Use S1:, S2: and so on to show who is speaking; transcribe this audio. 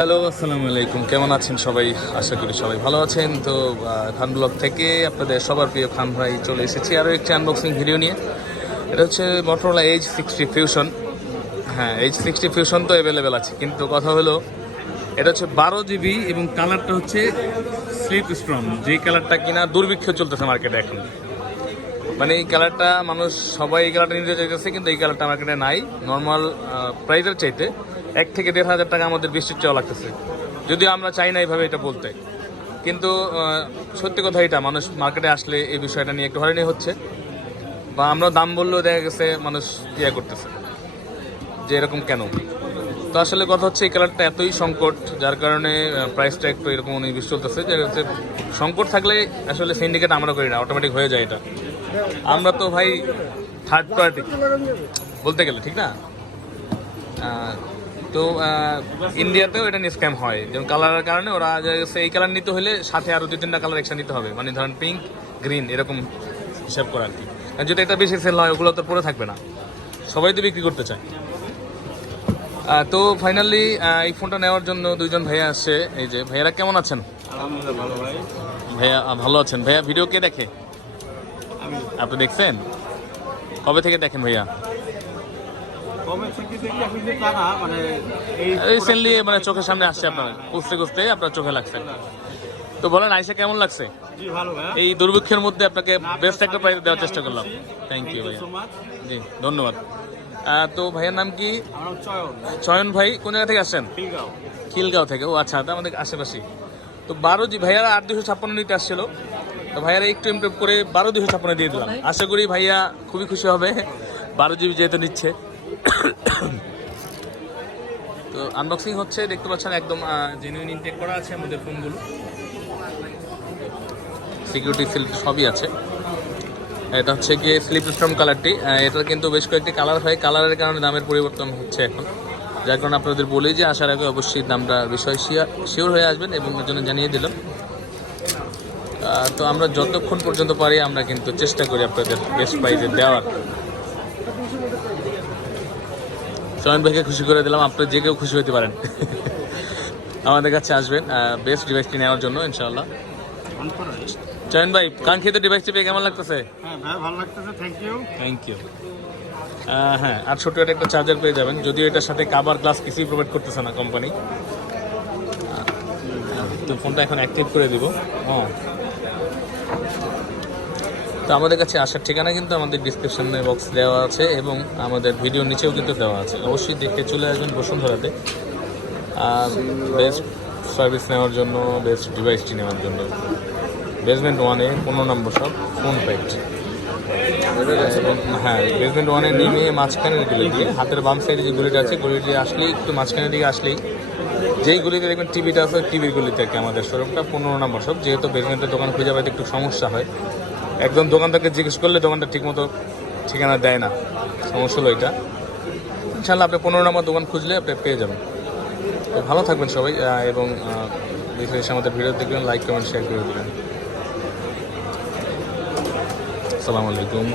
S1: Hello, আসসালামু আলাইকুম। কেমন আছেন সবাই? আশা করি সবাই ভালো আছেন। তো খান ব্লগ থেকে আপনাদের সবার প্রিয় খান ভাই চলে এসেছি আরও একটি আনবক্সিং ভিডিও নিয়ে। এটা হচ্ছে মটোরোলা এইচ সিক্সটি ফিউশন হ্যাঁ এইচ সিক্সটি ফিউশন তো অ্যাভেলেবেল আছে। কিন্তু কথা হলো, এটা হচ্ছে বারো জিবি এবং কালারটা হচ্ছে স্লিপ স্ট্রং যেই কালারটা কিনা দুর্ভিক্ষ চলতেছে মার্কেটে এখন। মানে এই কালারটা মানুষ সবাই এই কালারটা নিতে চাইতেছে, কিন্তু এই কালারটা মার্কেটে নাই। নর্মাল প্রাইসের চাইতে এক থেকে দেড় হাজার টাকা আমাদের বেশি চাওয়া লাগতেছে। যদিও আমরা চাই না এইভাবে এটা বলতে। কিন্তু সত্যি কথা এটা, মানুষ মার্কেটে আসলে এই বিষয়টা নিয়ে একটু হয়রানি হচ্ছে। বা আমরা দাম বললেও দেখা গেছে মানুষ ইয়ে করতেছে, যে এরকম কেন? তো আসলে কথা হচ্ছে এই কালারটা এতই সংকট, যার কারণে প্রাইসটা একটু এরকম অনেক বেশি চলতেছে। যে হচ্ছে সংকট থাকলে আসলে সিন্ডিকেট আমরা করি না অটোমেটিক হয়ে যায় এটা। আমরা তো ভাই থার্ড পার্টি বলতে গেলে ঠিক না? তো ইন্ডিয়াতেও এটা নিয়ে স্ক্যাম হয়। যেমন কালারের কারণে ওরা এই কালার নিতে হলে সাথে আরও দু তিনটা কালার এক্সট্রা নিতে হবে। মানে ধরেন পিঙ্ক গ্রিন এরকম হিসাব করা আর কি। আর যদি এটা বেশি সেল হয় ওগুলো তো পরে থাকবে না। সবাই তো বিক্রি করতে চায়। তো ফাইনালি এই ফোনটা নেওয়ার জন্য দুইজন ভাইয়া আসছে। এই যে ভাইয়ারা কেমন আছেন? ভাইয়া ভালো আছেন। ভাইয়া ভিডিও কে দেখে? আপনি দেখছেন? কবে থেকে দেখেন ভাইয়া?
S2: জানা মানে
S1: রিসেন্টলি মানে চোখের সামনে আসছে আপনার খুঁজতে খুঁজতে আপনার চোখে লাগছে। তো বলেন আইসা কেমন লাগছে? এই দুর্ভিক্ষের মধ্যে আপনাকে বেস্ট একটা প্রাইস দেওয়ার চেষ্টা করলাম। থ্যাংক ইউ ভাইয়া। জি ধন্যবাদ। তো ভাইয়ের নাম কি?
S2: চয়ন।
S1: ভাই কোন জায়গা থেকে আসছেন? খিলগাঁও। থেকে। ও আচ্ছা আমাদের আশেপাশে। তো বারো জি ভাইয়ারা আট দুশো ছাপ্পান্ন নিতে আসছিল। তো ভাইয়ারা একটু ইমপ্রুভ করে বারো দুশো ছাপ্পান্ন দিয়ে দিলাম। আশা করি ভাইয়া খুবই খুশি হবে। বারো জিবি যেহেতু নিচ্ছে। তো আনবক্সিং হচ্ছে, দেখতে পাচ্ছেন একদম জেনুইন ইনটেক করা আছে আমাদের ফোনগুলো সিকিউরিটি সিল সবই আছে। এটা হচ্ছে গিয়ে স্লিপ স্ট্রম কালারটি এটার কিন্তু বেশ কয়েকটি কালার হয়। কালারের কারণে দামের পরিবর্তন হচ্ছে এখন। যার কারণে আপনাদের বলি যে আসার আগে অবশ্যই দামটা বিষয় শিওর হয়ে আসবেন এবং এর জন্য জানিয়ে দিলাম। তো আমরা যতক্ষণ পর্যন্ত পারি আমরা কিন্তু চেষ্টা করি আপনাদের বেস্ট প্রাইজে দেওয়ার। চয়ন ভাইকে খুশি করে দিলাম। আপনি যে কেউ খুশি হতে পারেন। আমাদের কাছে আসবেন বেস্ট ডিভাইসটি নেওয়ার জন্য ইনশাআল্লাহ। চয়ন ভাই কাঙ্ক্ষিত ডিভাইসটি পেয়ে কেমন লাগতেছে?
S2: হ্যাঁ ভাই ভালো লাগতেছে। থ্যাংক ইউ
S1: থ্যাংক ইউ হ্যাঁ আর ছোটো একটা চার্জার পেয়ে যাবেন। যদিও এটার সাথে কাবার গ্লাস কিছুই প্রোভাইড করতেছে না কোম্পানি তো ফোনটা এখন অ্যাক্টিভ করে দিব। হ্যাঁ। তো আমাদের কাছে আসার ঠিকানা কিন্তু আমাদের ডিসক্রিপশনে বক্স দেওয়া আছে এবং আমাদের ভিডিওর নিচেও কিন্তু দেওয়া আছে। অবশ্যই দেখে চলে আসবেন বসুন্ধরাতে। আর বেস্ট সার্ভিস নেওয়ার জন্য বেস্ট ডিভাইসটি নেওয়ার জন্য। বেসমেন্ট ওয়ানে পনেরো নম্বর সব ফোন এবং হ্যাঁ বেসমেন্ট ওয়ানে নেমে মাঝখানের গুলি দিয়ে হাতের বাম সাইডে যে গুলিটা আছে গুলিটি আসলেই একটু মাঝখানের দিকে আসলেই যেই গুলিতে দেখবেন টিভিটা আছে টিভির গুলিতে আর কি আমাদের শোরুমটা, পনেরো নম্বর সব যেহেতু বেসমেন্টের দোকান খুঁজে পাইতে একটু সমস্যা হয়। একদম দোকানদারকে জিজ্ঞেস করলে দোকানটা ঠিকমতো ঠিকানা দেয় না। সমস্যা হলো এটা। ইনশাল্লাহ আপনি পনেরো নম্বর দোকান খুঁজলে আপনি পেয়ে যাবেন। তো ভালো থাকবেন সবাই এবং বিশেষ আমাদের ভিডিও দেখবেন লাইক কমেন্ট শেয়ার করে দেবেন। আসসালামু আলাইকুম।